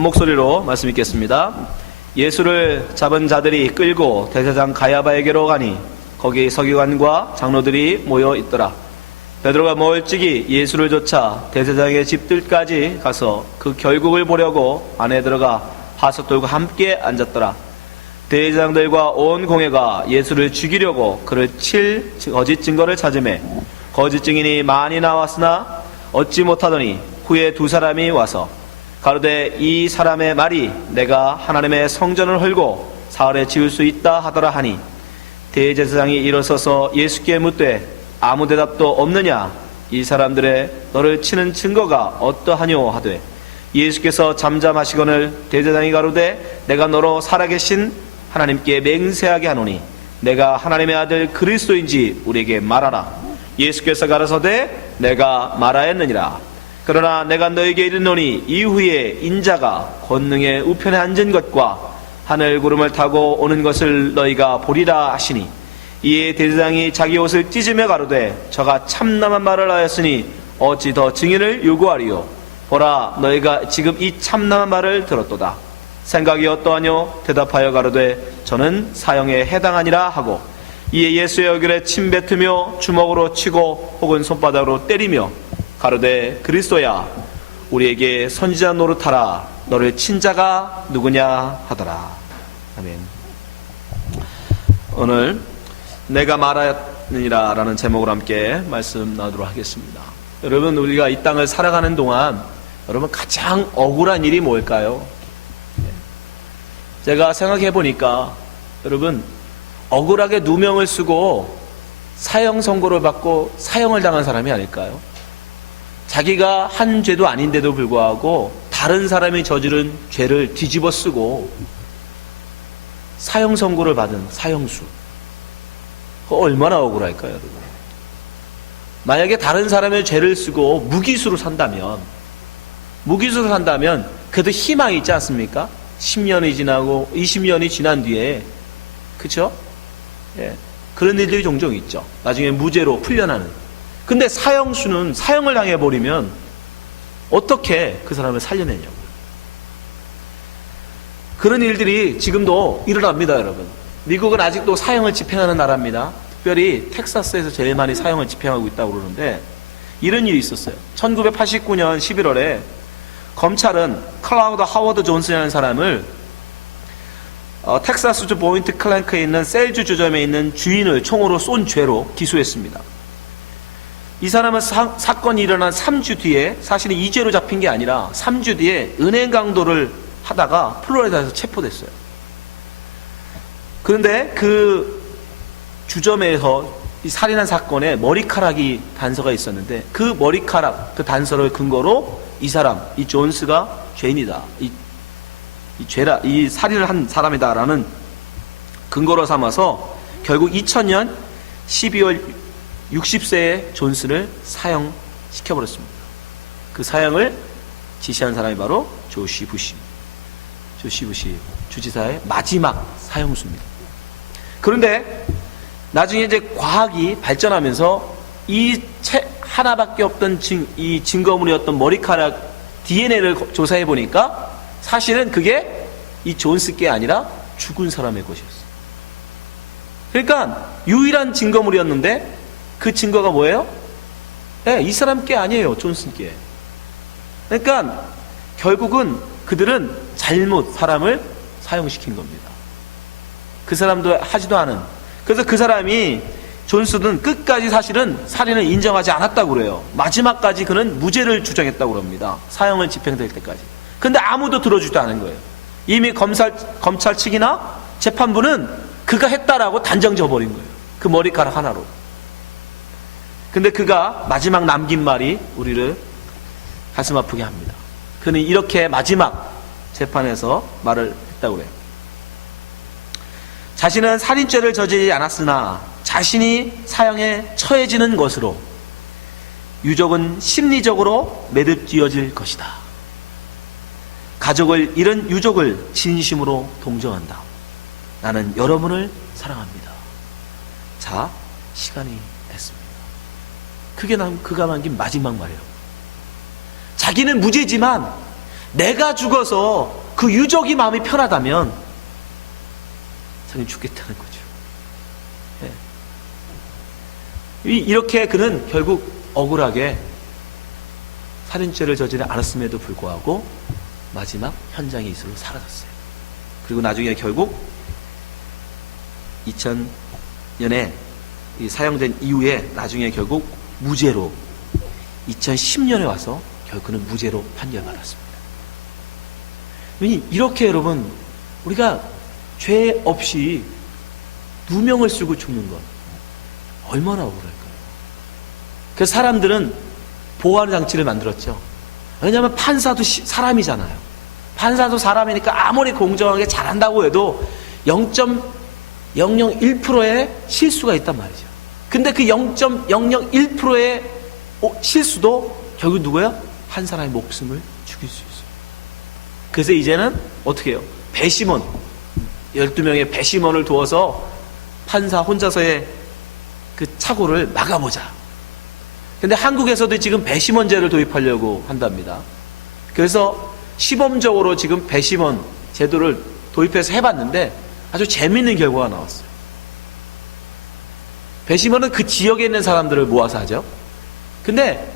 한 목소리로 말씀 읽겠습니다. 예수를 잡은 자들이 끌고 대제사장 가야바에게로 가니 거기 서기관과 장로들이 모여 있더라. 베드로가 멀찍이 예수를 쫓아 대제사장의 집들까지 가서 그 결국을 보려고 안에 들어가 하석들과 함께 앉았더라. 대제사장들과 온 공회가 예수를 죽이려고 그를 칠 거짓 증거를 찾으매 거짓 증인이 많이 나왔으나 얻지 못하더니 후에 두 사람이 와서 가로되 이 사람의 말이 내가 하나님의 성전을 헐고 사흘에 지을 수 있다 하더라 하니 대제사장이 일어서서 예수께 묻되 아무 대답도 없느냐? 이 사람들의 너를 치는 증거가 어떠하뇨 하되 예수께서 잠잠하시거늘 대제사장이 가로되 내가 너로 살아계신 하나님께 맹세하게 하노니 내가 하나님의 아들 그리스도인지 우리에게 말하라. 예수께서 가라사대 내가 말하였느니라. 그러나 내가 너에게 이르노니 이후에 인자가 권능의 우편에 앉은 것과 하늘 구름을 타고 오는 것을 너희가 보리라 하시니 이에 대제사장이 자기 옷을 찢으며 가로되 저가 참남한 말을 하였으니 어찌 더 증인을 요구하리요. 보라 너희가 지금 이 참남한 말을 들었도다. 생각이 어떠하뇨? 대답하여 가로되 저는 사형에 해당하니라 하고 이에 예수의 얼굴에 침 뱉으며 주먹으로 치고 혹은 손바닥으로 때리며 가로되 그리스도야 우리에게 선지자 노릇하라. 너를 친 자가 누구냐 하더라. 아멘. 오늘 내가 말하였느니라 라는 제목으로 함께 말씀 나누도록 하겠습니다. 여러분 우리가 이 땅을 살아가는 동안 여러분 가장 억울한 일이 뭘까요? 제가 생각해 보니까 여러분 억울하게 누명을 쓰고 사형 선고를 받고 사형을 당한 사람이 아닐까요? 자기가 한 죄도 아닌데도 불구하고 다른 사람이 저지른 죄를 뒤집어 쓰고 사형 선고를 받은 사형수. 얼마나 억울할까요, 여러분? 만약에 다른 사람의 죄를 쓰고 무기수로 산다면 그래도 희망이 있지 않습니까? 10년이 지나고 20년이 지난 뒤에 그쵸? 예, 그런 일들이 종종 있죠. 나중에 무죄로 풀려나는. 근데 사형수는 사형을 당해버리면 어떻게 그 사람을 살려내냐고요. 그런 일들이 지금도 일어납니다, 여러분. 미국은 아직도 사형을 집행하는 나라입니다. 특별히 텍사스에서 제일 많이 사형을 집행하고 있다고 그러는데 이런 일이 있었어요. 1989년 11월에 검찰은 클라우드 하워드 존슨이라는 사람을 텍사스주 포인트 클랭크에 있는 셀주 주점에 있는 주인을 총으로 쏜 죄로 기소했습니다. 이 사람은 사건이 일어난 3주 뒤에 사실은 이 죄로 잡힌 게 아니라 3주 뒤에 은행 강도를 하다가 플로리다에서 체포됐어요. 그런데 그 주점에서 이 살인한 사건에 머리카락이 단서가 있었는데 그 머리카락, 그 단서를 근거로 이 사람, 이 존스가 죄인이다. 이 살인을 한 사람이다라는 근거로 삼아서 결국 2000년 12월 60세의 존슨을 사형시켜버렸습니다. 그 사형을 지시한 사람이 바로 조시 부시 주지사의 마지막 사형수입니다. 그런데 나중에 이제 과학이 발전하면서 이 하나밖에 없던 이 증거물이었던 머리카락 DNA를 조사해 보니까 사실은 그게 이 존스 게 아니라 죽은 사람의 것이었어요. 그러니까 유일한 증거물이었는데 그 증거가 뭐예요? 네, 이 사람 게 아니에요. 존슨 게. 그러니까 결국은 그들은 잘못 사람을 사형시킨 겁니다. 그 사람도 하지도 않은. 그래서 그 사람이 존슨은 끝까지 사실은 살인을 인정하지 않았다고 그래요. 마지막까지 그는 무죄를 주장했다고 그럽니다. 사형을 집행될 때까지. 근데 아무도 들어주지도 않은 거예요. 이미 검찰 측이나 재판부는 그가 했다라고 단정 지어버린 거예요. 그 머리카락 하나로. 근데 그가 마지막 남긴 말이 우리를 가슴 아프게 합니다. 그는 이렇게 마지막 재판에서 말을 했다고 그래요. 자신은 살인죄를 저지르지 않았으나 자신이 사형에 처해지는 것으로 유족은 심리적으로 매듭지어질 것이다. 가족을 잃은 유족을 진심으로 동정한다. 나는 여러분을 사랑합니다. 자, 시간이 됐습니다. 그게 그가 남긴 마지막 말이에요. 자기는 무죄지만 내가 죽어서 그 유족이 마음이 편하다면 자기는 죽겠다는 거죠. 네. 이렇게 그는 결국 억울하게 살인죄를 저지르지 않았음에도 불구하고 마지막 현장에 있으로 사라졌어요. 그리고 나중에 결국 2000년에 사형된 이후에 나중에 결국 무죄로 2010년에 와서 결국은 무죄로 판결받았습니다. 이렇게 여러분 우리가 죄 없이 누명을 쓰고 죽는 것 얼마나 억울할까요? 그래서 사람들은 보호하는 장치를 만들었죠. 왜냐하면 판사도 사람이잖아요. 판사도 사람이니까 아무리 공정하게 잘한다고 해도 0.001%의 실수가 있단 말이죠. 근데 그 0.001%의 실수도 결국 누구야? 한 사람의 목숨을 죽일 수 있어요. 그래서 이제는 어떻게 해요? 배심원 12명의 배심원을 두어서 판사 혼자서의 그 착오를 막아보자. 근데 한국에서도 지금 배심원제를 도입하려고 한답니다. 그래서 시범적으로 지금 배심원 제도를 도입해서 해봤는데 아주 재미있는 결과가 나왔어요. 배심원은 그 지역에 있는 사람들을 모아서 하죠. 근데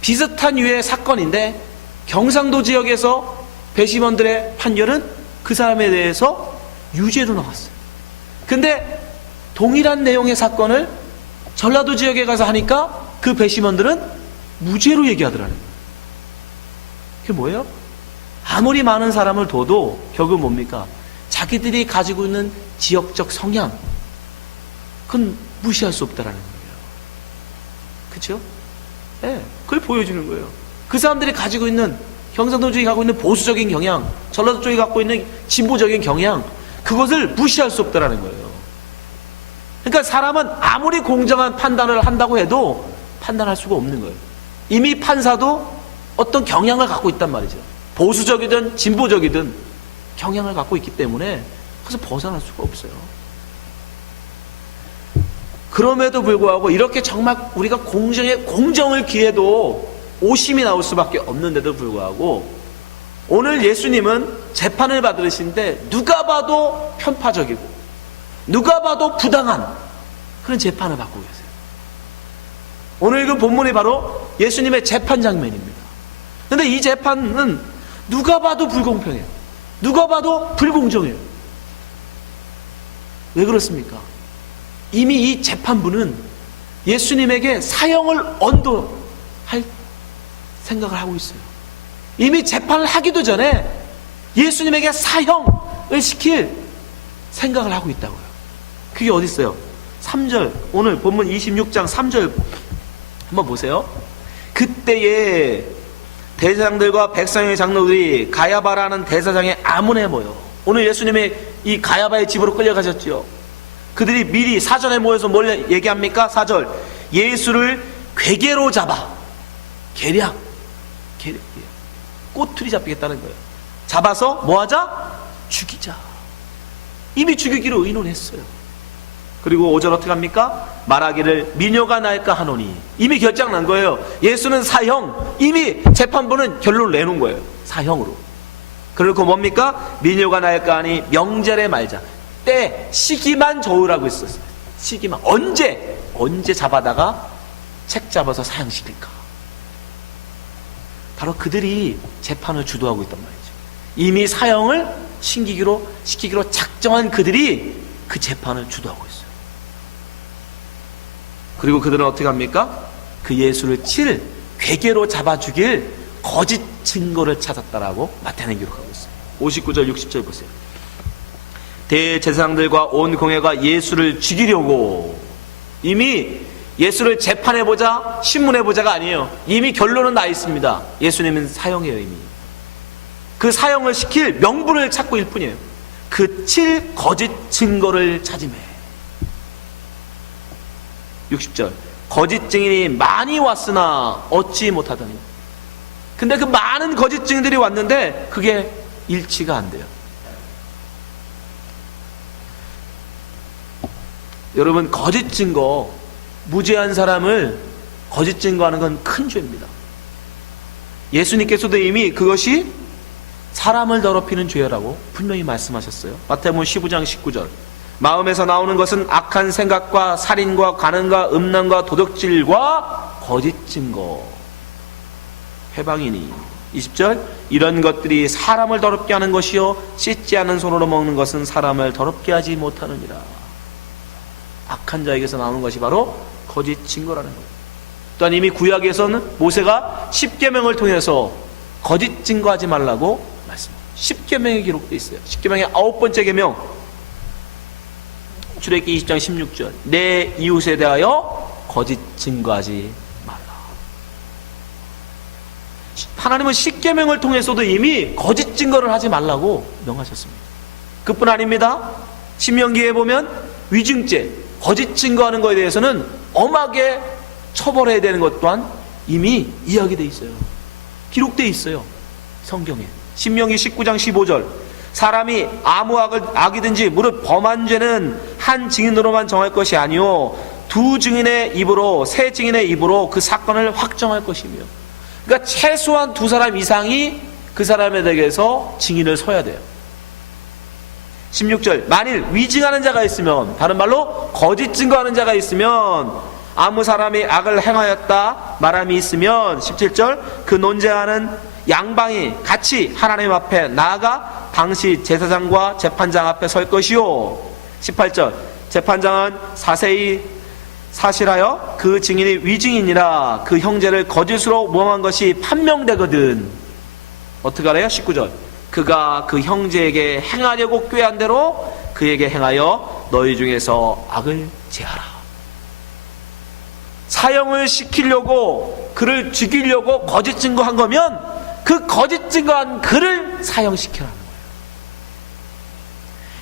비슷한 유의 사건인데 경상도 지역에서 배심원들의 판결은 그 사람에 대해서 유죄로 나왔어요. 근데 동일한 내용의 사건을 전라도 지역에 가서 하니까 그 배심원들은 무죄로 얘기하더라는 거예요. 그게 뭐예요? 아무리 많은 사람을 둬도 결국 뭡니까? 자기들이 가지고 있는 지역적 성향, 그건 무시할 수 없다라는 거예요. 그렇죠? 네, 그걸 보여주는 거예요. 그 사람들이 가지고 있는 경상도 쪽이 갖고 있는 보수적인 경향, 전라도 쪽이 갖고 있는 진보적인 경향, 그것을 무시할 수 없다라는 거예요. 그러니까 사람은 아무리 공정한 판단을 한다고 해도 판단할 수가 없는 거예요. 이미 판사도 어떤 경향을 갖고 있단 말이죠. 보수적이든 진보적이든 경향을 갖고 있기 때문에 그래서 벗어날 수가 없어요. 그럼에도 불구하고 이렇게 정말 우리가 공정을 기해도 오심이 나올 수밖에 없는데도 불구하고 오늘 예수님은 재판을 받으시는데 누가 봐도 편파적이고 누가 봐도 부당한 그런 재판을 받고 계세요. 오늘 읽은 본문이 바로 예수님의 재판 장면입니다. 그런데 이 재판은 누가 봐도 불공평해요. 누가 봐도 불공정해요. 왜 그렇습니까? 이미 이 재판부는 예수님에게 사형을 언도할 생각을 하고 있어요. 이미 재판을 하기도 전에 예수님에게 사형을 시킬 생각을 하고 있다고요. 그게 어디 있어요? 3절, 오늘 본문 26장 3절 한번 보세요. 그때에 대제사장들과 백성의 장로들이 가야바라는 대사장의 아문에 모여. 오늘 예수님이 이 가야바의 집으로 끌려가셨죠. 그들이 미리 사전에 모여서 뭘 얘기합니까? 4절, 예수를 괴계로 잡아. 계략, 꼬투리 잡히겠다는 거예요. 잡아서 뭐하자? 죽이자. 이미 죽이기로 의논했어요. 그리고 5절 어떻게 합니까? 말하기를 미녀가 나을까 하노니. 이미 결정난 거예요. 예수는 사형. 이미 재판부는 결론을 내놓은 거예요. 사형으로. 그리고 뭡니까? 미녀가 나을까 하니 명절에 말자. 때 시기만 저으라고 했었어요. 시기만. 언제 잡아다가 책 잡아서 사형시킬까? 바로 그들이 재판을 주도하고 있단 말이죠. 이미 사형을 시키기로 작정한 그들이 그 재판을 주도하고 있어요. 그리고 그들은 어떻게 합니까? 그 예수를 칠 괴계로 잡아 죽일 거짓 증거를 찾았다라고 마태는 기록하고 있어요. 59절 60절 보세요. 대제사장들과 온 공회가 예수를 죽이려고. 이미 예수를 재판해보자, 신문해보자가 아니에요. 이미 결론은 나 있습니다. 예수님은 사형이에요. 이미 그 사형을 시킬 명분을 찾고 일 뿐이에요. 그 칠 거짓 증거를 찾으매. 60절, 거짓 증인이 많이 왔으나 얻지 못하더니. 근데 그 많은 거짓 증인들이 왔는데 그게 일치가 안 돼요. 여러분, 거짓 증거, 무죄한 사람을 거짓 증거하는 건 큰 죄입니다. 예수님께서도 이미 그것이 사람을 더럽히는 죄라고 분명히 말씀하셨어요. 마태복음 15장 19절. 마음에서 나오는 것은 악한 생각과 살인과 간음과 음란과 도둑질과 거짓 증거, 해방이니. 20절. 이런 것들이 사람을 더럽게 하는 것이요 씻지 않은 손으로 먹는 것은 사람을 더럽게 하지 못하느니라. 악한 자에게서 나오는 것이 바로 거짓 증거라는 거예요. 또한 이미 구약에서는 모세가 십계명을 통해서 거짓 증거하지 말라고 말씀합니다. 십계명에 기록되어 있어요. 십계명의 9번째 계명, 출애굽기 20장 16절. 내 이웃에 대하여 거짓 증거하지 말라. 하나님은 십계명을 통해서도 이미 거짓 증거를 하지 말라고 명하셨습니다. 그뿐 아닙니다. 신명기에 보면 위증죄, 거짓 증거하는 것에 대해서는 엄하게 처벌해야 되는 것 또한 이미 이야기되어 있어요. 기록되어 있어요. 성경에. 신명기 19장 15절. 사람이 아무 악이든지 무릇 범한 죄는 한 증인으로만 정할 것이 아니요 두 증인의 입으로, 세 증인의 입으로 그 사건을 확정할 것이며. 그러니까 최소한 두 사람 이상이 그 사람에 대해서 증인을 서야 돼요. 16절. 만일 위증하는 자가 있으면, 다른 말로 거짓 증거하는 자가 있으면, 아무 사람이 악을 행하였다 말함이 있으면, 17절. 그 논쟁하는 양방이 같이 하나님 앞에 나아가 당시 제사장과 재판장 앞에 설 것이요. 18절. 재판장은 자세히 사실하여 그 증인이 위증이니라 그 형제를 거짓으로 모함한 것이 판명되거든. 어떻게 하래요? 19절. 그가 그 형제에게 행하려고 꾀한 대로 그에게 행하여 너희 중에서 악을 제하라. 사형을 시키려고, 그를 죽이려고 거짓 증거한 거면 그 거짓 증거한 그를 사형시키라는 거예요.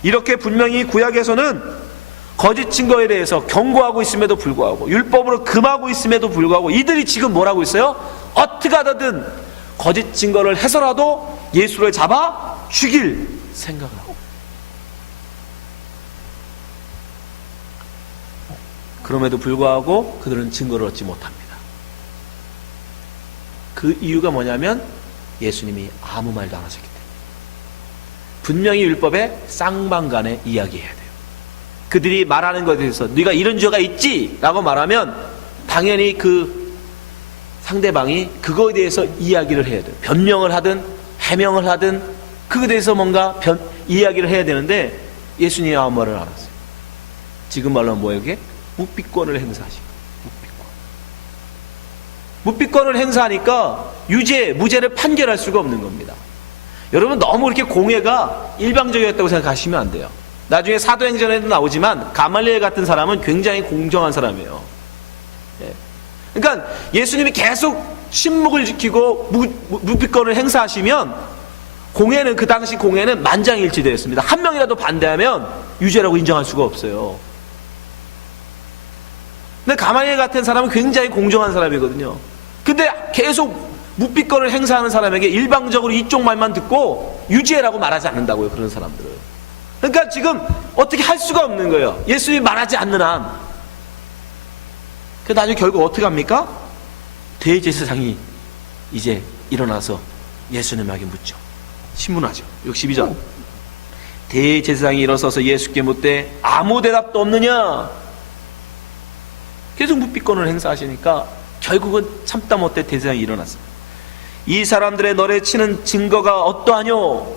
이렇게 분명히 구약에서는 거짓 증거에 대해서 경고하고 있음에도 불구하고, 율법으로 금하고 있음에도 불구하고, 이들이 지금 뭐라고 있어요? 어떻게 하든 거짓 증거를 해서라도 예수를 잡아 죽일 생각을 하고, 그럼에도 불구하고 그들은 증거를 얻지 못합니다. 그 이유가 뭐냐면 예수님이 아무 말도 안 하셨기 때문에. 분명히 율법에 쌍방간에 이야기해야 돼요. 그들이 말하는 것에 대해서 네가 이런 죄가 있지? 라고 말하면 당연히 그 상대방이 그거에 대해서 이야기를 해야 돼요. 변명을 하든 해명을 하든 그거에 대해서 뭔가 이야기를 해야 되는데 예수님이 아무 말을 안 하세요. 지금 말로 뭐예요? 묵비권을 행사하시고, 묵비권을 행사하니까 유죄, 무죄를 판결할 수가 없는 겁니다. 여러분, 너무 이렇게 공회가 일방적이었다고 생각하시면 안 돼요. 나중에 사도행전에도 나오지만 가말리엘 같은 사람은 굉장히 공정한 사람이에요. 그러니까 예수님이 계속 신묵을 지키고 묵비권을 행사하시면 공회는, 그 당시 공회는 만장일치되었습니다. 한 명이라도 반대하면 유죄라고 인정할 수가 없어요. 근데 가말리엘 같은 사람은 굉장히 공정한 사람이거든요. 근데 계속 묵비권을 행사하는 사람에게 일방적으로 이쪽 말만 듣고 유죄라고 말하지 않는다고요, 그런 사람들은. 그러니까 지금 어떻게 할 수가 없는 거예요. 예수님이 말하지 않는 한. 그 나중에 결국 어떻게 합니까? 대제사장이 이제 일어나서 예수님에게 묻죠. 신문하죠. 62절. 대제사장이 일어서서 예수께 묻되 아무 대답도 없느냐? 계속 묵비권을 행사하시니까 결국은 참다 못해 대제사장이 일어났어요. 이 사람들의 너를 치는 증거가 어떠하뇨?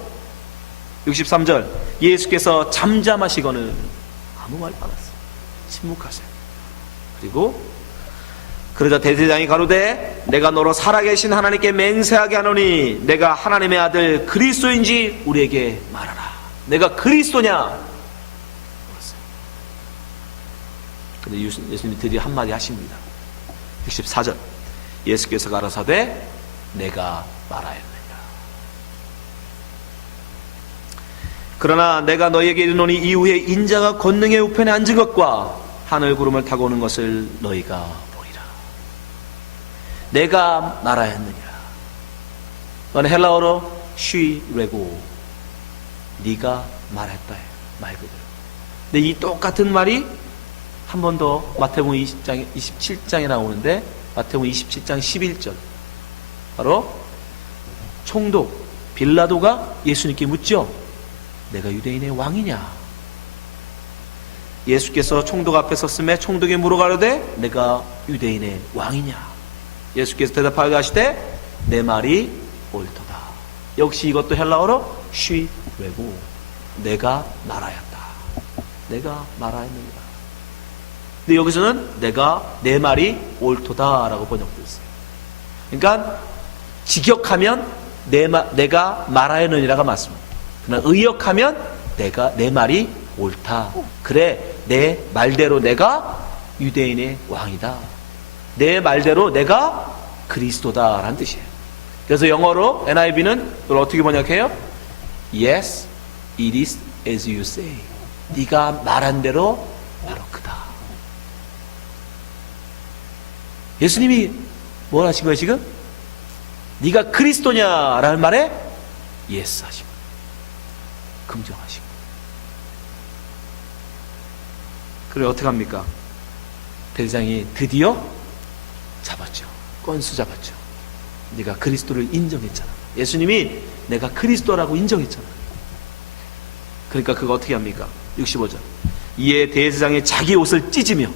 63절. 예수께서 잠잠하시거늘 아무 말도 안 했어요. 침묵하세요. 그리고 그러자 대제사장이 가로되 내가 너로 살아계신 하나님께 맹세하게 하노니 내가 하나님의 아들 그리스도인지 우리에게 말하라. 내가 그리스도냐? 근데 예수님이 드디어 한마디 하십니다. 64절. 예수께서 가라사대 내가 말하였느니라. 그러나 내가 너희에게 이르노니 이후에 인자가 권능의 우편에 앉은 것과 하늘 구름을 타고 오는 것을 너희가 보리라. 내가 말하였느니라. 이건 헬라어로 쉬레고, 네가 말했다 말 그대로. 근데 이 똑같은 말이 한 번 더 마태복음 27장에 나오는데 마태복음 27장 11절 바로 총독 빌라도가 예수님께 묻죠. 내가 유대인의 왕이냐? 예수께서 총독 앞에 섰음에 총독이 물어가로되 내가 유대인의 왕이냐? 예수께서 대답하여 하시되 내 말이 옳도다. 역시 이것도 헬라어로 쉬레고 내가 말하였다. 내가 말하였느니라. 근데 여기서는 내가 내 말이 옳도다라고 번역되어 있어요. 그러니까 직역하면 내가 말하였느니라가 맞습니다. 그러나 의역하면 내 말이 옳다. 그래, 내 말대로 내가 유대인의 왕이다. 내 말대로 내가 그리스도다라는 뜻이에요. 그래서 영어로 NIV는 이걸 어떻게 번역해요? Yes, it is as you say. 네가 말한 대로 바로 그다. 예수님이 뭘 하신 거예요 지금? 네가 그리스도냐라는 말에 yes 하시고 긍정하시고. 그래 어떻게 합니까? 대제사장이 드디어 잡았죠. 건수 잡았죠. 네가 그리스도를 인정했잖아. 예수님이 내가 그리스도라고 인정했잖아. 그러니까 그거 어떻게 합니까? 65절. 이에 대제사장이 자기 옷을 찢으며,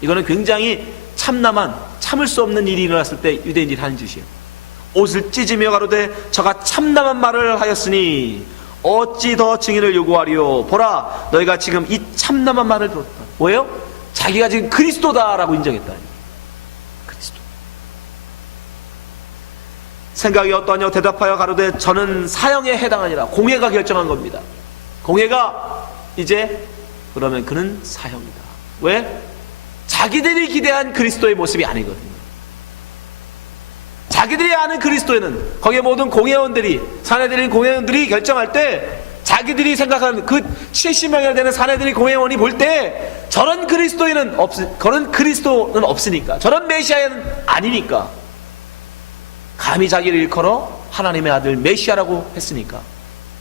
이거는 굉장히 참을 수 없는 일이 일어났을 때 유대인들이 하는 짓이에요. 옷을 찢으며 가로되 저가 참남한 말을 하였으니 어찌 더 증인을 요구하리요? 보라, 너희가 지금 이 참남한 말을 들었다. 뭐예요? 자기가 지금 그리스도다라고 인정했다. 그리스도. 생각이 어떠하냐 대답하여 가로되 저는 사형에 해당하니라. 공회가 결정한 겁니다. 공회가 이제 그러면 그는 사형이다. 왜? 자기들이 기대한 그리스도의 모습이 아니거든요. 자기들이 아는 그리스도에는 거기에 모든 공회원들이, 사내들인 공회원들이 결정할 때 자기들이 생각하는 그 70명이나 되는 사내들이 공회원이 볼 때 저런 그리스도는 없으니까, 저런 메시아는 아니니까, 감히 자기를 일컬어 하나님의 아들 메시아라고 했으니까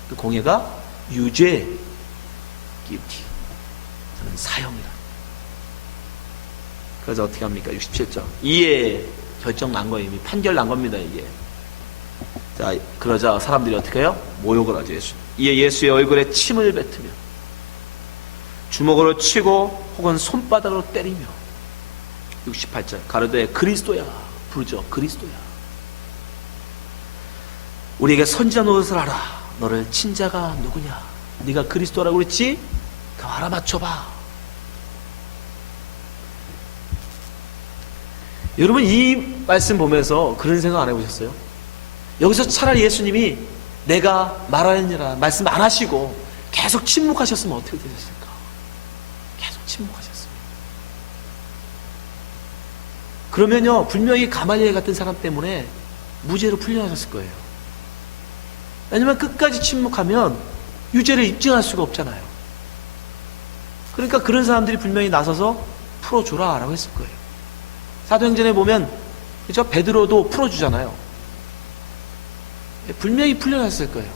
그 공회가 유죄, guilty, 저는 사형이다. 그래서 어떻게 합니까? 67절. 이에 결정 난 거예요. 이미 판결 난 겁니다, 이게. 자, 그러자 사람들이 어떻게 해요? 모욕을 하죠, 예수. 이에 예수의 얼굴에 침을 뱉으며 주먹으로 치고 혹은 손바닥으로 때리며 68절. 가로되 그리스도야 부르죠. 그리스도야. 우리에게 선지자 노릇을 하라. 너를 친 자가 누구냐? 네가 그리스도라고 그랬지? 그럼 알아맞혀봐. 여러분 이 말씀 보면서 그런 생각 안 해보셨어요? 여기서 차라리 예수님이 내가 말하느니라 말씀 안 하시고 계속 침묵하셨으면 어떻게 되셨을까? 계속 침묵하셨습니다. 그러면요 분명히 가말리엘 같은 사람 때문에 무죄로 풀려나셨을 거예요. 왜냐면 끝까지 침묵하면 유죄를 입증할 수가 없잖아요. 그러니까 그런 사람들이 분명히 나서서 풀어주라 라고 했을 거예요. 사도행전에 보면 그죠? 베드로도 풀어주잖아요. 분명히 풀려났을 거예요.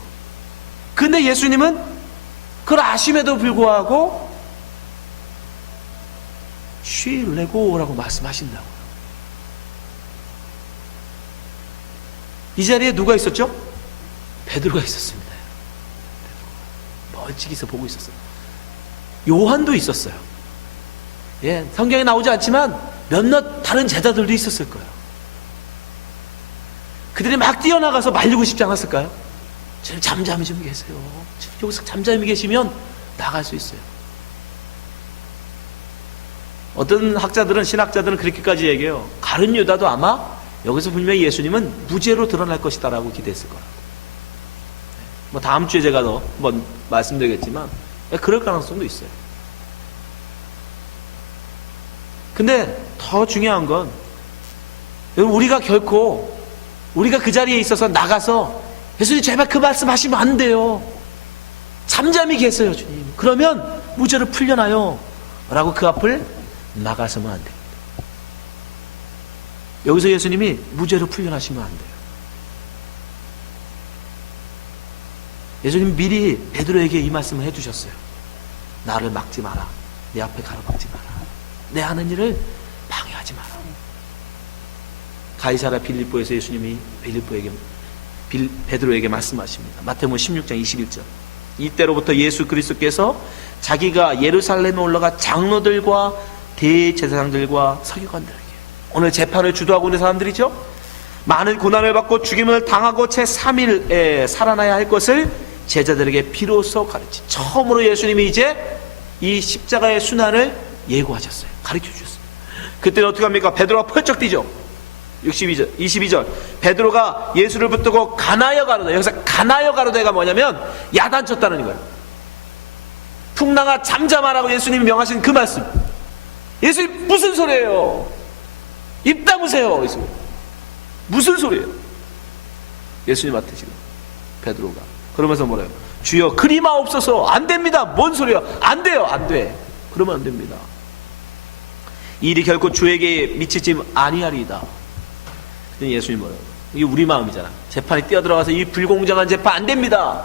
근데 예수님은 그걸 아심에도 불구하고 쉬래고라고 말씀하신다고요. 이 자리에 누가 있었죠? 베드로가 있었습니다. 베드로가 멀찍이서 보고 있었어요. 요한도 있었어요. 예, 성경에 나오지 않지만 몇몇 다른 제자들도 있었을 거예요. 그들이 막 뛰어나가서 말리고 싶지 않았을까요? 지금 잠잠히 좀 계세요. 지금 여기서 잠잠히 계시면 나갈 수 있어요. 어떤 학자들은, 신학자들은 그렇게까지 얘기해요. 가룟 유다도 아마 여기서 분명히 예수님은 무죄로 드러날 것이다 라고 기대했을 거라고. 뭐 다음 주에 제가 더 한번 말씀드리겠지만 그럴 가능성도 있어요. 근데 더 중요한 건 우리가 결코 우리가 그 자리에 있어서 나가서 예수님 제발 그 말씀 하시면 안 돼요. 잠잠히 계세요 주님. 그러면 무죄로 풀려나요 라고 그 앞을 나가서면 안 됩니다. 여기서 예수님이 무죄로 풀려나시면 안 돼요. 예수님 미리 베드로에게 이 말씀을 해주셨어요. 나를 막지 마라. 내 앞에 가로막지 마라. 내 하는 일을 방해하지 마라. 가이사랴 빌립보에서 예수님이 빌립보에게 베드로에게 말씀하십니다. 마태복음 16장 21절. 이때로부터 예수 그리스도께서 자기가 예루살렘에 올라가 장로들과 대제사장들과 서기관들에게, 오늘 재판을 주도하고 있는 사람들이죠, 많은 고난을 받고 죽임을 당하고 채 3일에 살아나야 할 것을 제자들에게 비로소 가르치, 처음으로 예수님이 이제 이 십자가의 순환을 예고하셨어요. 가르쳐 주셨어요. 그때는 어떻게 합니까? 베드로가 펄쩍 뛰죠. 22절. 베드로가 예수를 붙들고 가나여 가로되, 여기서 가나여 가로되가 뭐냐면 야단쳤다는 거예요. 풍랑아 잠잠하라고 예수님이 명하신 그 말씀. 예수님 무슨 소리예요? 입 다무세요. 예수님 무슨 소리예요? 예수님한테 지금 베드로가 그러면서 뭐래요? 주여 그리 마옵소서. 안 됩니다. 뭔 소리야? 안 돼요. 안 돼. 그러면 안 됩니다. 이 일이 결코 주에게 미치지 아니하리이다. 예수님 뭐래요? 이게 우리 마음이잖아. 재판에 뛰어들어가서 이 불공정한 재판 안 됩니다.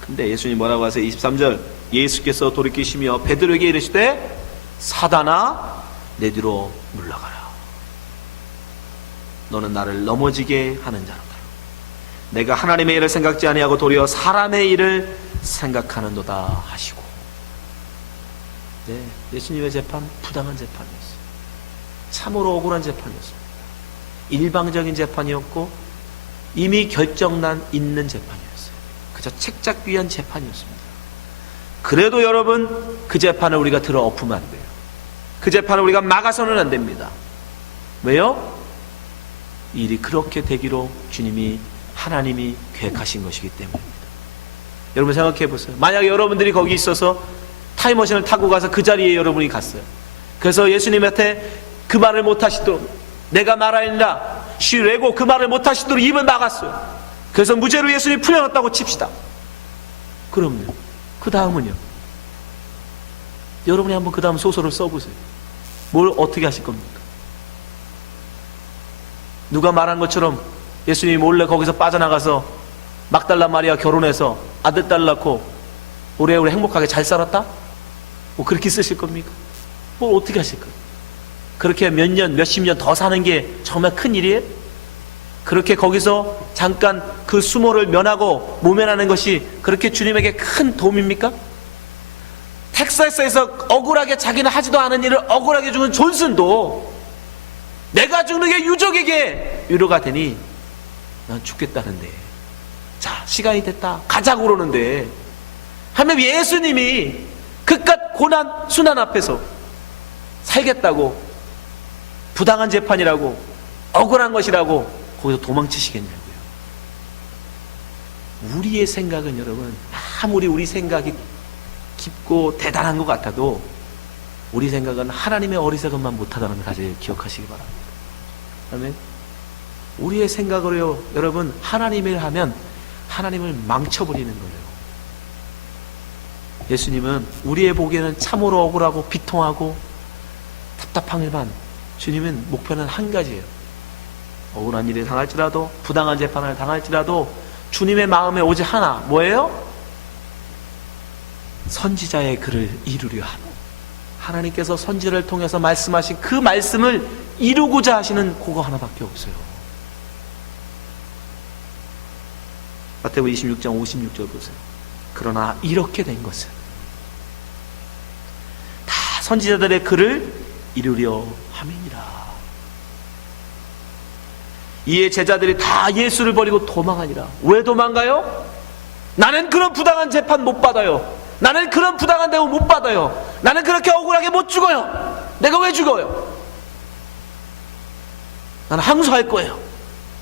근데 예수님 뭐라고 하세요? 23절. 예수께서 돌이키시며 베드로에게 이르시되 사단아 내 뒤로 물러가라. 너는 나를 넘어지게 하는 자로다. 내가 하나님의 일을 생각지 아니하고 도리어 사람의 일을 생각하는도다 하시고. 네, 예수님의 재판 부당한 재판이었어요. 참으로 억울한 재판이었습니다. 일방적인 재판이었고 이미 결정난 있는 재판이었어요. 그저 책잡기 위한 재판이었습니다. 그래도 여러분, 그 재판을 우리가 들어 엎으면 안 돼요. 그 재판을 우리가 막아서는 안 됩니다. 왜요? 이 일이 그렇게 되기로 주님이, 하나님이 계획하신 것이기 때문입니다. 여러분 생각해 보세요. 만약에 여러분들이 거기 있어서 타임머신을 타고 가서 그 자리에 여러분이 갔어요. 그래서 예수님한테 그 말을 못하시도록, 내가 말하니라 쉬래고 그 말을 못하시도록 입을 막았어요. 그래서 무죄로 예수님이 풀려났다고 칩시다. 그럼요. 그 다음은요? 여러분이 한번 그 다음 소설을 써보세요. 뭘 어떻게 하실 겁니까? 누가 말한 것처럼 예수님이 몰래 거기서 빠져나가서 막달라 마리아 결혼해서 아들 딸 낳고 오래오래 행복하게 잘 살았다? 뭐 그렇게 쓰실 겁니까? 뭘 어떻게 하실 거예요? 그렇게 몇 년, 몇십 년 더 사는 게 정말 큰 일이에요? 그렇게 거기서 잠깐 그 수모를 면하고 모면하는 것이 그렇게 주님에게 큰 도움입니까? 텍사스에서 억울하게 자기는 하지도 않은 일을 억울하게 죽은 존슨도 내가 죽는 게 유족에게 위로가 되니 난 죽겠다는데, 자 시간이 됐다 가자고 그러는데, 하면 예수님이 그깟 고난 순환 앞에서 살겠다고, 부당한 재판이라고, 억울한 것이라고 거기서 도망치시겠냐고요. 우리의 생각은 여러분, 아무리 우리 생각이 깊고 대단한 것 같아도 우리 생각은 하나님의 어리석음만 못하다는 걸 다시 기억하시기 바랍니다. 아멘. 우리의 생각으로요 여러분, 하나님을 하면 하나님을 망쳐버리는 거예요. 예수님은 우리의 보기에는 참으로 억울하고 비통하고 답답한 일만, 주님은 목표는 한 가지예요. 억울한 일을 당할지라도, 부당한 재판을 당할지라도 주님의 마음에 오직 하나, 뭐예요? 선지자의 글을 이루려 하노. 하나님께서 선지자를 통해서 말씀하신 그 말씀을 이루고자 하시는 그거 하나밖에 없어요. 마태복음 26장 56절 보세요. 그러나 이렇게 된 것은 다 선지자들의 글을 이루려 함이니라. 이에 제자들이 다 예수를 버리고 도망하니라. 왜 도망가요? 나는 그런 부당한 재판 못 받아요. 나는 그런 부당한 대우 못 받아요. 나는 그렇게 억울하게 못 죽어요. 내가 왜 죽어요? 나는 항소할 거예요.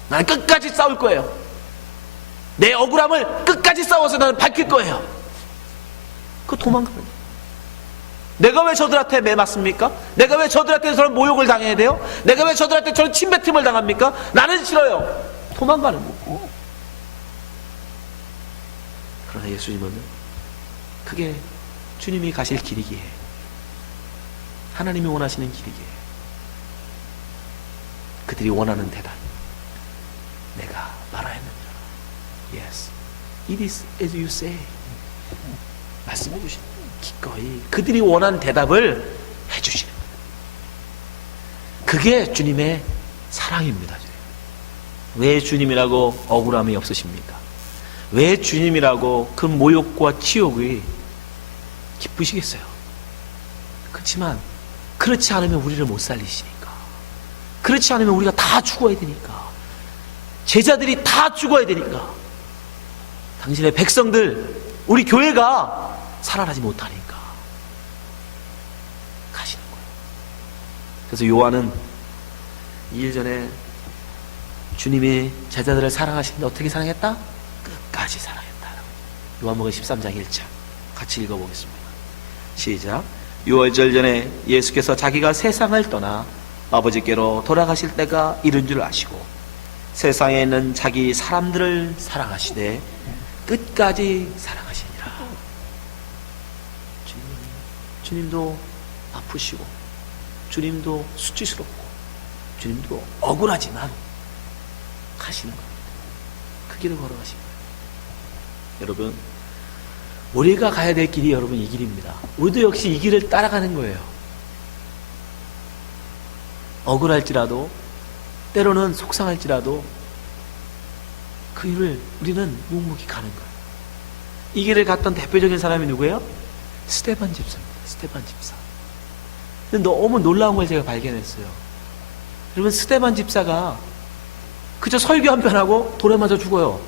나는 끝까지 싸울 거예요. 내 억울함을 끝까지 싸워서 나는 밝힐 거예요. 그 도망가요. 내가 왜 저들한테 매 맞습니까? 내가 왜 저들한테 저런 모욕을 당해야 돼요? 내가 왜 저들한테 저런 침뱉음을 당합니까? 나는 싫어요. 도망가는 거고. 그러나 예수님은 그게 주님이 가실 길이기에, 하나님이 원하시는 길이기에, 그들이 원하는 대답, 내가 말하였느니라. Yes, it is as you say. 말씀해 주시는 기꺼이 그들이 원하는 대답을 해주시는 거예요. 그게 주님의 사랑입니다. 왜 주님이라고 억울함이 없으십니까? 왜 주님이라고 그 모욕과 치욕이 기쁘시겠어요? 그렇지만 그렇지 않으면 우리를 못 살리시니까, 그렇지 않으면 우리가 다 죽어야 되니까, 제자들이 다 죽어야 되니까, 당신의 백성들, 우리 교회가 살아나지 못하니까 가시는 거예요. 그래서 요한은 2일 전에 주님이 제자들을 사랑하시는데 어떻게 사랑했다? 끝까지 사랑했다. 요한복음 13장 1절 같이 읽어보겠습니다. 시작. 유월절 전에 예수께서 자기가 세상을 떠나 아버지께로 돌아가실 때가 이른 줄 아시고 세상에 있는 자기 사람들을 사랑하시되 끝까지 사랑하시니라. 주님도 아프시고 주님도 수치스럽고 주님도 억울하지만 가시는 겁니다. 그 길을 걸어가신 거예요. 여러분, 우리가 가야 될 길이 여러분 이 길입니다. 우리도 역시 이 길을 따라가는 거예요. 억울할지라도, 때로는 속상할지라도 그 길을 우리는 묵묵히 가는 거예요. 이 길을 갔던 대표적인 사람이 누구예요? 스데반 집사입니다. 스데반 집사. 근데 너무 놀라운 걸 제가 발견했어요. 여러분, 스데반 집사가 그저 설교 한 편 하고 돌에 맞아 죽어요.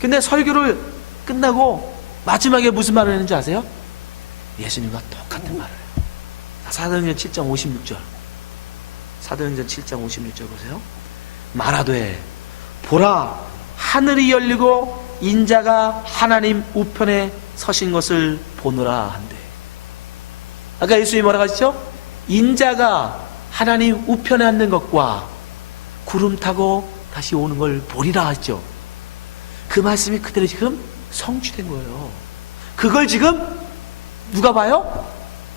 근데 설교를 끝나고 마지막에 무슨 말을 했는지 아세요? 예수님과 똑같은 말을 해요. 사도행전 7장 56절. 사도행전 7장 56절 보세요. 말하되 보라, 하늘이 열리고 인자가 하나님 우편에 서신 것을 보노라 한대. 아까 예수님이 뭐라고 하시죠? 인자가 하나님 우편에 앉는 것과 구름 타고 다시 오는 걸 보리라 하죠. 그 말씀이 그대로 지금 성취된 거예요. 그걸 지금 누가 봐요?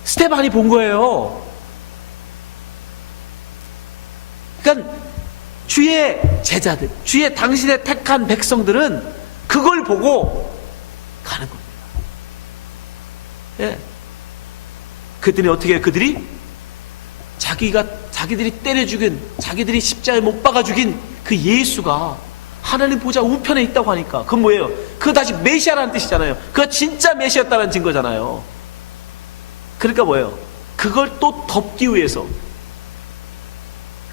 스데반이 본 거예요. 그러니까 주의 제자들, 주의 당신의 택한 백성들은 그걸 보고 가는 겁니다. 예. 그랬더니 어떻게 해요? 그들이 자기들이 때려 죽인, 자기들이 십자가에 못 박아 죽인 그 예수가 하나님 보좌 우편에 있다고 하니까 그건 뭐예요? 그거 다시 메시아라는 뜻이잖아요. 그거 진짜 메시아였다는 증거잖아요. 그러니까 뭐예요? 그걸 또 덮기 위해서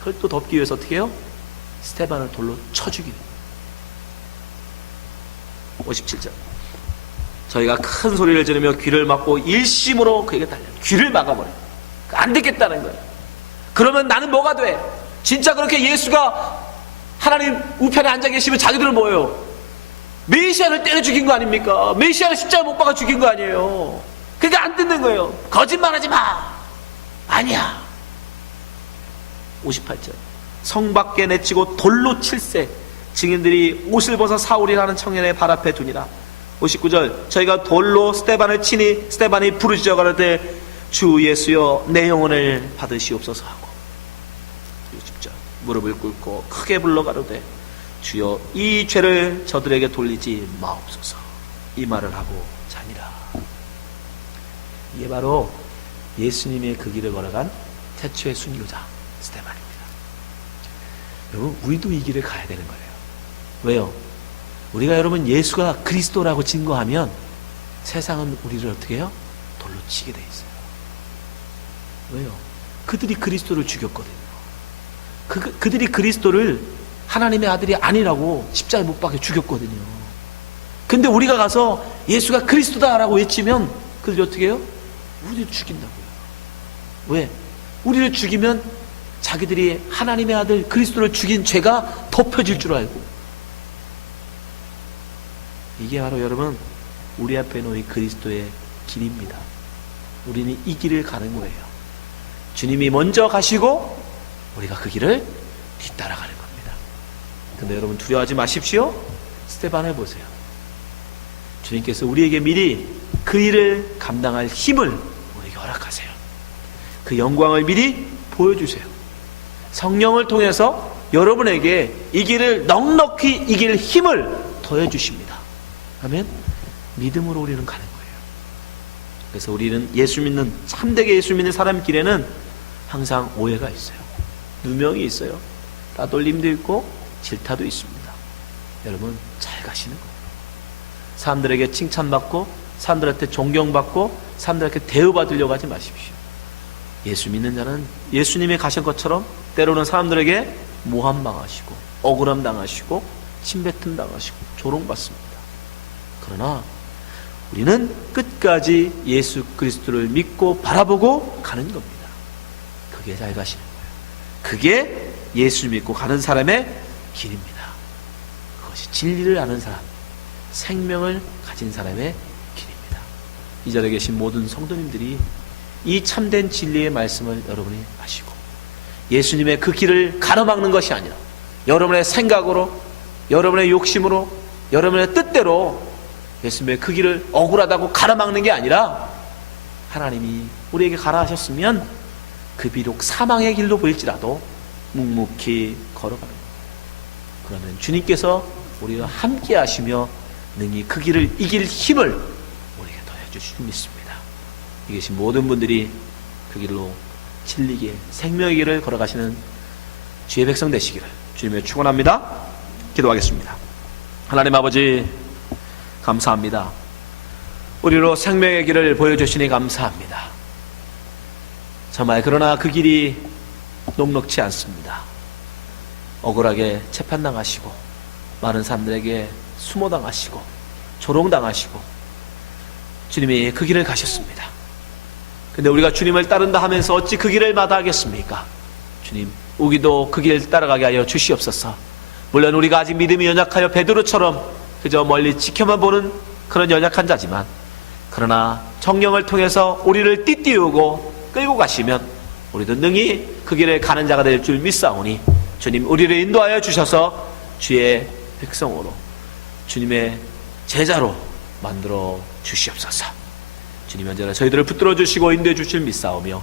어떻게 해요? 스데반을 돌로 쳐 죽이는 57절. 저희가 큰 소리를 지르며 귀를 막고 일심으로 그에게 달려요. 귀를 막아버려요. 안 되겠다는 거예요. 그러면 나는 뭐가 돼? 진짜 그렇게 예수가 하나님 우편에 앉아 계시면 자기들은 뭐예요? 메시아를 때려 죽인 거 아닙니까? 메시아를 십자가에 못 박아 죽인 거 아니에요? 그러니까 안 듣는 거예요. 거짓말하지 마. 아니야. 58절. 성 밖에 내치고 돌로 칠세. 증인들이 옷을 벗어 사울이라는 청년의 발 앞에 두니라. 59절. 저희가 돌로 스데반을 치니 스데반이 부르짖어 가로되 주 예수여 내 영혼을 받으시옵소서 하고 60절. 무릎을 꿇고 크게 불러 가로되 주여 이 죄를 저들에게 돌리지 마옵소서. 이 말을 하고 자니라. 이게 바로 예수님의 그 길을 걸어간 태초의 순교자 스데반입니다. 여러분, 우리도 이 길을 가야 되는 거예요. 왜요? 우리가 여러분 예수가 그리스도라고 증거하면 세상은 우리를 어떻게 해요? 돌로 치게 돼 있어요. 왜요? 그들이 그리스도를 죽였거든요. 그들이 그리스도를 하나님의 아들이 아니라고 십자가에 못 박혀 죽였거든요. 근데 우리가 가서 예수가 그리스도다라고 외치면 그들이 어떻게 해요? 우리를 죽인다고요. 왜? 우리를 죽이면 자기들이 하나님의 아들 그리스도를 죽인 죄가 덮여질 줄 알고. 이게 바로 여러분 우리 앞에 놓인 그리스도의 길입니다. 우리는 이 길을 가는 거예요. 주님이 먼저 가시고 우리가 그 길을 뒤따라가는 겁니다. 근데 여러분 두려워하지 마십시오. 스데반을 보세요. 주님께서 우리에게 미리 그 일을 감당할 힘을 우리에게 허락하세요. 그 영광을 미리 보여주세요. 성령을 통해서 여러분에게 이 길을 넉넉히 이길 힘을 더해주십니다. 아멘. 믿음으로 우리는 가는 거예요. 그래서 우리는 예수 믿는, 참되게 예수 믿는 사람 길에는 항상 오해가 있어요. 누명이 있어요. 따돌림도 있고 질타도 있습니다. 여러분, 잘 가시는 거예요. 사람들에게 칭찬받고 사람들한테 존경받고 사람들에게 대우받으려고 하지 마십시오. 예수 믿는 자는 예수님이 가신 것처럼 때로는 사람들에게 모함당하시고 억울함 당하시고 침뱉음 당하시고 조롱받습니다. 그러나 우리는 끝까지 예수 그리스도를 믿고 바라보고 가는 겁니다. 그게 잘 가시는 거예요. 그게 예수 믿고 가는 사람의 길입니다. 그것이 진리를 아는 사람, 생명을 가진 사람의 길입니다. 이 자리에 계신 모든 성도님들이 이 참된 진리의 말씀을 여러분이 아시고 예수님의 그 길을 가로막는 것이 아니라 여러분의 생각으로, 여러분의 욕심으로, 여러분의 뜻대로 예수님의 그 길을 억울하다고 가로막는 게 아니라 하나님이 우리에게 가라 하셨으면 그 비록 사망의 길로 보일지라도 묵묵히 걸어가는 거예요. 그러면 주님께서 우리와 함께 하시며 능히 그 길을 이길 힘을 우리에게 더해주실 줄 믿습니다. 이 계신 모든 분들이 그 길로 진리길, 생명의 길을 걸어가시는 주의 백성 되시기를 주님의 축원합니다. 기도하겠습니다. 하나님 아버지, 감사합니다. 우리로 생명의 길을 보여주시니 감사합니다. 정말 그러나 그 길이 녹록지 않습니다. 억울하게 재판당하시고 많은 사람들에게 수모당하시고 조롱당하시고 주님이 그 길을 가셨습니다. 근데 우리가 주님을 따른다 하면서 어찌 그 길을 마다하겠습니까? 주님, 우리도 그 길 따라가게 하여 주시옵소서. 물론 우리가 아직 믿음이 연약하여 베드로처럼 그저 멀리 지켜만 보는 그런 연약한 자지만 그러나 성령을 통해서 우리를 띠띠우고 끌고 가시면 우리도 능히 그 길에 가는 자가 될 줄 믿사오니 주님, 우리를 인도하여 주셔서 주의 백성으로 주님의 제자로 만들어 주시옵소서. 주님, 언제나 저희들을 붙들어 주시고 인도해 주실 믿사오며